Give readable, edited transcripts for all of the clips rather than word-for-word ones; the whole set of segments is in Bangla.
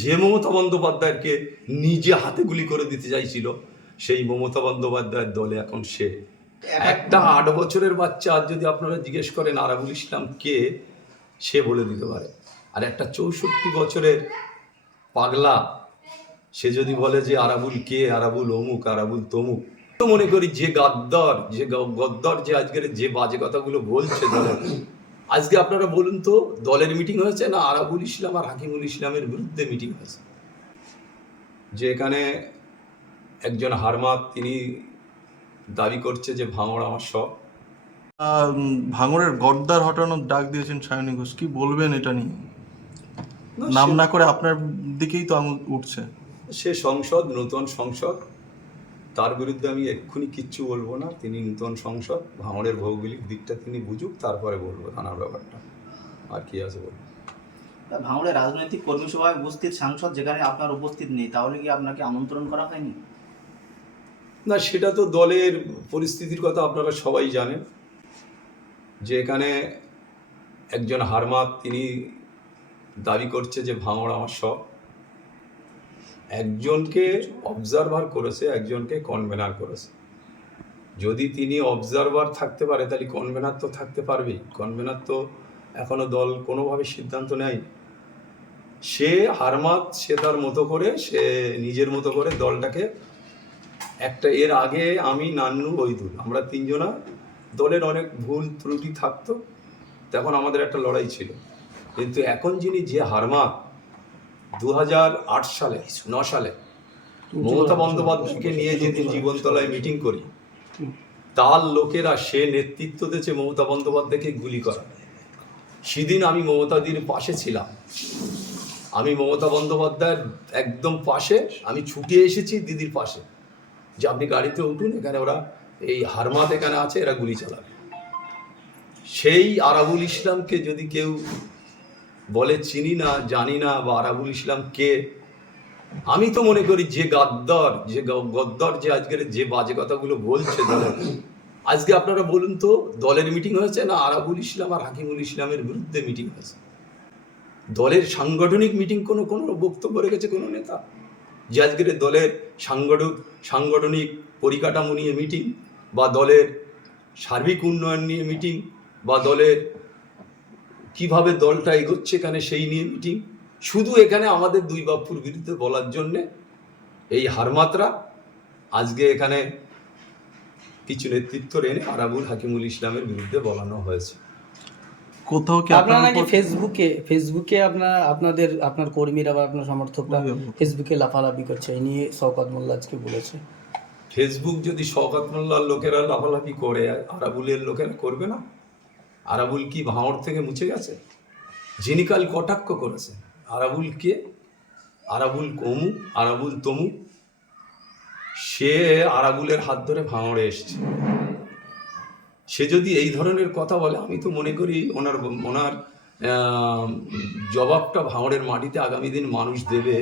যে মমতা বন্দ্যোপাধ্যায়কে নিজে হাতে গুলি করে দিতে চাইছিল, সেই মমতা বন্দ্যোপাধ্যায়ের দলে এখন সে। একটা 8 বছরের বাচ্চা আজ যদি আপনারা জিজ্ঞেস করেন আরাবুল ইসলাম কে, সে বলে দিতে পারে। আর একটা 64 বছরের পাগলা সে যদি বলে যে আরাবুল কে, আরাবুল অমুক, আরাবুল তমুক, তো মনে করি যে গদ্দর যে আজকের যে বাজে কথাগুলো বলছে দলের। আজকে আপনারা বলুন তো, দলের মিটিং হয়েছে না আরাবুল ইসলাম আর হাকিমুল ইসলামের বিরুদ্ধে মিটিং হয়েছে? যে এখানে একজন হারমাত তিনি দাবি করছে যে ভাঙড় আমার সব। ভাঙড়ের গদ্দার হটানোর ডাক দিয়েছেন সায়নী ঘোষ, কি বলবেন এটা নিয়ে? না, নাম না করে আপনার দিকেই তো আঙুল উঠছে। সে সংসদ, নতুন সংসদ, তার বিরুদ্ধে আমি এক্ষুনি কিচ্ছু বলবো না। তিনি নতুন সংসদ, ভাঙড়ের ভৌগোলিক দিকটা তিনি বুঝুক, তারপরে বলবো থানার ব্যাপারটা। আর কি আছে বলবো? ভাঙড়ে রাজনৈতিক কর্মী সভায় উপস্থিত সাংসদ যেখানে আপনার উপস্থিত নেই, তাহলে কি আপনাকে আমন্ত্রণ করা হয়নি? না, সেটা তো দলের পরিস্থিতির কথা আপনারা সবাই জানেন। যে এখানে একজন হারমাত তিনি দাবি করছে যে ভাঙড় আমার সব। একজনকে অবজারভার করেছে, একজনকে কনভেনার করেছে। যদি তিনি অবজারভার থাকতে পারে তাহলে কনভেনার তো থাকতে পারবেই। কনভেনার তো এখনো দল কোনোভাবে সিদ্ধান্ত নেয়। সে হারমাত, সে তার মতো করে, সে নিজের মতো করে দলটাকে একটা, এর আগে আমি, নান্নু, ওইদুল, আমরা তিনজনা দলের অনেক ভুল ত্রুটি থাকতো, তখন আমাদের একটা লড়াই ছিল। কিন্তু এখন যিনি যে হারমাত 2008 সালে 9 সালে মমতা বন্দ্যোপাধ্যায়কে নিয়ে যেদিন জীবনতলায় মিটিং করি, তার লোকেরা সে নেতৃত্ব দিয়েছে মমতা বন্দ্যোপাধ্যায়কে গুলি করা। সেদিন আমি মমতাদির পাশে ছিলাম, আমি মমতা বন্দ্যোপাধ্যায়ের একদম পাশে, আমি ছুটে এসেছি দিদির পাশে যে আপনি গাড়িতে উঠুন, এখানে ওরা এই হারমাত এখানে আছে, এরা গুলি চালাবে। সেই আরাবুল ইসলামকে যদি কেউ বলে চিনি না, জানি না, বা আরাবুল ইসলাম কে, আমি তো মনে করি যে গদ্দর যে আজকের যে বাজে কথাগুলো বলছে দলের। আজকে আপনারা বলুন তো, দলের মিটিং হয়েছে না আরাবুল ইসলাম আর হাকিমুল ইসলামের বিরুদ্ধে মিটিং হয়েছে? দলের সাংগঠনিক মিটিং কোনো বক্তব্য রেখেছে কোনো নেতা? যে আজকের দলের সাংগঠনিক পরিকাঠামো নিয়ে মিটিং, বা দলের সার্বিক উন্নয়ন নিয়ে মিটিং, বা দলের কিভাবে দলটা এগোচ্ছে এখানে সেই নিয়ে মিটিং? শুধু এখানে আমাদের দুই বাপুর বিরুদ্ধে বলার জন্যে এই হারমাতরা আজকে এখানে কিছু নেতৃত্ব এনে আরাবুল হাকিমুল ইসলামের বিরুদ্ধে বলানো হয়েছে। কোথাও কি আপনারা নাকি ফেসবুকে আপনার কর্মীরা বা আপনার সমর্থকরা ফেসবুকে লাফালাফি করছে, এই নিয়ে শওকত মোল্লা আজকে বলেছে। ফেসবুক যদি শওকত মোল্লার লোকেরা লাফালাফি করে, আরাবুলের লোকেরা করবে না? আরাবুল কি ভাঙড় থেকে মুছে গেছে? যিনি কাল কটাক্ষ করেছে, আরাবুল কে, আরাবুল অমুক, আরাবুল তমুক, সে আরাবুলের হাত ধরে ভাঙড়ে এসছে। সে যদি এই ধরনের কথা বলে, আমি তো মনে করি ওনার জবাবটা ভাঙড়ের মাটিতে আগামী দিন মানুষ দেবে,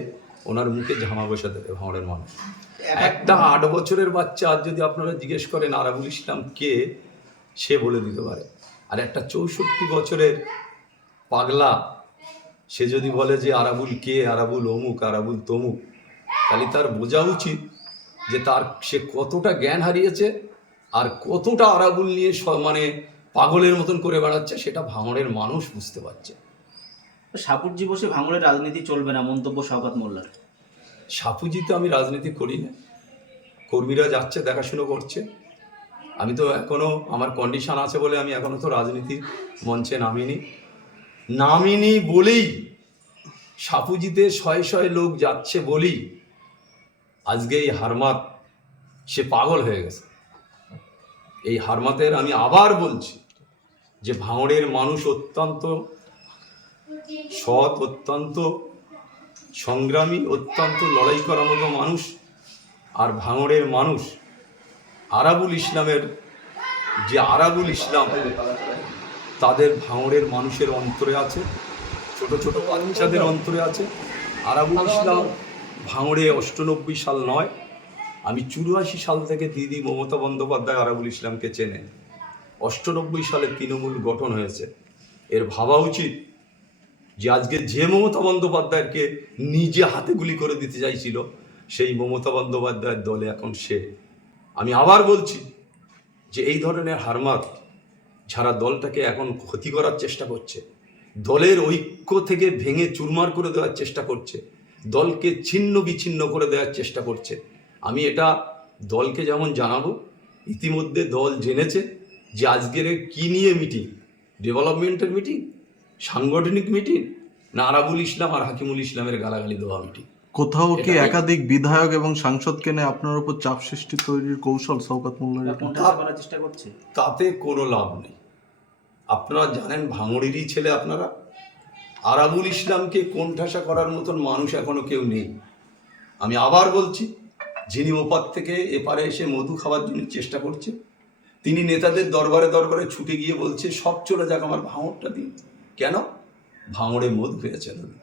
ওনার মুখে ঝামা বসা দেবে ভাঙড়ের মানুষ। একটা 8 বছরের বাচ্চা আজ যদি আপনারা জিজ্ঞেস করেন আরাবুল ইসলাম কে, সে বলে দিতে পারে। আর একটা 64 বছরের পাগলা সে যদি বলে যে আরাবুল কে, আরাবুল অমুক, আরাবুল তমুক, তাহলে তার বোঝা উচিত যে সে কতটা জ্ঞান হারিয়েছে আর কতটা আরাবুল নিয়ে মানে পাগলের মতন করে বেড়াচ্ছে, সেটা ভাঙড়ের মানুষ বুঝতে পারছে। সাপুরজি বসে ভাঙড়ের রাজনীতি চলবে না, মন্তব্য শওকত মোল্লার। সাপুজিতে আমি রাজনীতি করি না, কর্মীরা যাচ্ছে, দেখাশুনো করছে। আমি তো এখনো, আমার কন্ডিশন আছে বলে আমি এখনো তো রাজনীতির মঞ্চে নামিনি বলেই, সাপুজিতে শয়ে লোক যাচ্ছে বলেই আজকে এই হারমাত সে পাগল হয়ে গেছে। এই হারমাতের আমি আবার বলছি যে ভাঙড়ের মানুষ অত্যন্ত সৎ, অত্যন্ত সংগ্রামী, অত্যন্ত লড়াই করার মতো মানুষ। আর ভাঙড়ের মানুষ আরাবুল ইসলামের, যে আরাবুল ইসলাম, তাদের ভাঙড়ের মানুষের অন্তরে আছে, ছোট ছোট বাচ্চাদের অন্তরে আছে। আরাবুল ইসলাম ভাঙড়ে 98 সাল নয়, আমি 84 সাল থেকে দিদি মমতা বন্দ্যোপাধ্যায় আরাবুল ইসলামকে চেনেন। 98 সালে তৃণমূল গঠন হয়েছে। এর ভাবা উচিত যে আজকে যে মমতা বন্দ্যোপাধ্যায়কে নিজে হাতে গুলি করে দিতে চাইছিল, সেই মমতা বন্দ্যোপাধ্যায়ের দলে এখন সে। আমি আবার বলছি যে এই ধরনের হারমাত যারা দলটাকে এখন ক্ষতি করার চেষ্টা করছে, দলের ঐক্য থেকে ভেঙে চুরমার করে দেওয়ার চেষ্টা করছে, দলকে ছিন্ন বিচ্ছিন্ন করে দেওয়ার চেষ্টা করছে, আমি এটা দলকে যেমন জানাবো, ইতিমধ্যে দল জেনেছে যে আজকের কি নিয়ে মিটিং, ডেভেলপমেন্টের মিটিং, সাংগঠনিক মিটিং, না আরাবুল ইসলাম আর হাকিমুল ইসলামের গালাগালি দেওয়া মিটিং। কোথাও কি এটা- একাধিক বিধায়ক এবং সাংসদকে নিয়ে আপনার উপর চাপ সৃষ্টি তৈরির কৌশল শওকত মোল্লার এটা? কোনটা করার চেষ্টা করছে? তাতে কোনো লাভ নেই। আপনারা জানেন ভাঙড়েরই ছেলে আপনারা, আরাবুল ইসলামকে কোণঠাসা করার মতন মানুষ এখনো কেউ নেই। আমি আবার বলছি, যিনি ওপার থেকে এপারে এসে মধু খাওয়ার জন্য চেষ্টা করছে, তিনি নেতাদের দরবারে দরবারে ছুটে গিয়ে বলছে সব চলে যাক, আমার ভাঙড়টা দিন। কেন? ভাঙড়ে মধু পেয়েছেন উনি।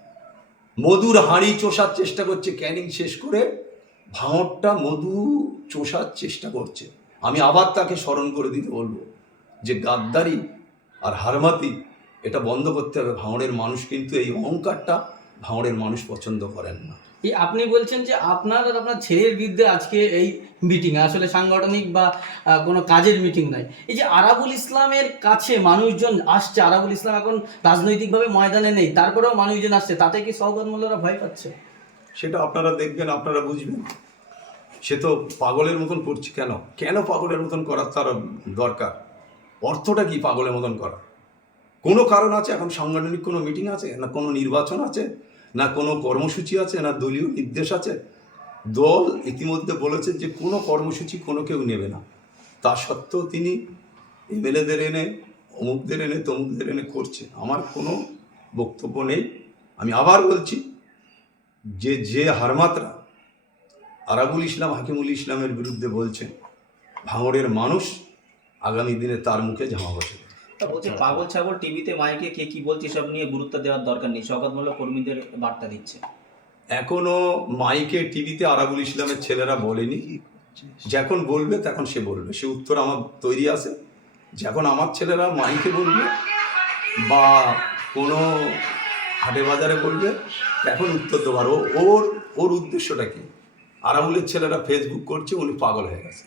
মধুর হাঁড়ি চষার চেষ্টা করছে, ক্যানিং শেষ করে ভাঙড়টা মধু চষার চেষ্টা করছে। আমি আবার তাকে স্মরণ করে দিতে বলবো যে গাদ্দারি আর হারমাতি এটা বন্ধ করতে হবে। ভাঙড়ের মানুষ কিন্তু এই অহংকারটা ভাঙড়ের মানুষ পছন্দ করেন না। এই আপনি বলছেন যে আপনার আর আপনার ছেলের বিরুদ্ধে আজকে এই মিটিং আসলে সাংগঠনিক বা কোনো কাজের মিটিং নয়। এই যে আরাবুল ইসলামের কাছে মানুষজন আসছে, আরাবুল ইসলাম এখন রাজনৈতিকভাবে ময়দানে নেই, তারপরেও মানুষজন আসছে, তাতে কি শওকত মোল্লারা ভয় পাচ্ছে? সেটা আপনারা দেখবেন, আপনারা বুঝবেন। সে তো পাগলের মতন করছে। কেন কেন পাগলের মতন করার তার দরকার? অর্থটা কি পাগলের মতন করা? কোনো কারণ আছে? এখন সাংগঠনিক কোনো মিটিং আছে, না কোনো নির্বাচন আছে, না কোনো কর্মসূচি আছে, না দলীয় নির্দেশ আছে? দল ইতিমধ্যে বলেছে যে কোনো কর্মসূচি কোনো কেউ নেবে না। তা সত্ত্বেও তিনি এমএলএদের এনে, অমুকদের এনে, তমুকদের এনে করছে। আমার কোনো বক্তব্য নেই। আমি আবার বলছি যে হারমাতরা আরাবুল ইসলাম, হাকিমুল ইসলামের বিরুদ্ধে বলছেন, ভাঙড়ের মানুষ আগামী দিনে তার মুখে জামা বসে। তা বলছে পাগল ছাগল টিভিতে মাইকে কে কি বলছে সব নিয়ে গুরুত্ব দেওয়ার দরকার নেই, শওকত মোল্লা কর্মীদের বার্তা দিচ্ছে। এখনো মাইকে টিভিতে আরাবুল ইসলামের ছেলেরা বলেনি। যখন বলবে তখন সে বলবে, সে উত্তর আমার তৈরি আছে। যখন আমার ছেলেরা মাইকে বলবে বা কোনো হাটে বাজারে বলবে, তখন উত্তর দেবার। ওর উদ্দেশ্যটা কি? আরাবুলের ছেলেরা ফেসবুক করছে, উনি পাগল হয়ে গেছে।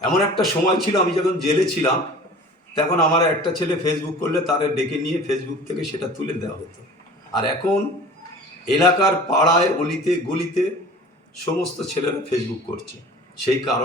এমন একটা সময় ছিল, আমি যখন জেলে ছিলাম, তখন আমার একটা ছেলে ফেসবুক করলে তার ডেকে নিয়ে ফেসবুক থেকে সেটা তুলে দেওয়া হতো। আর এখন এলাকার পাড়ায়, অলিতে গলিতে সমস্ত ছেলেরা ফেসবুক করছে। সেই কারণে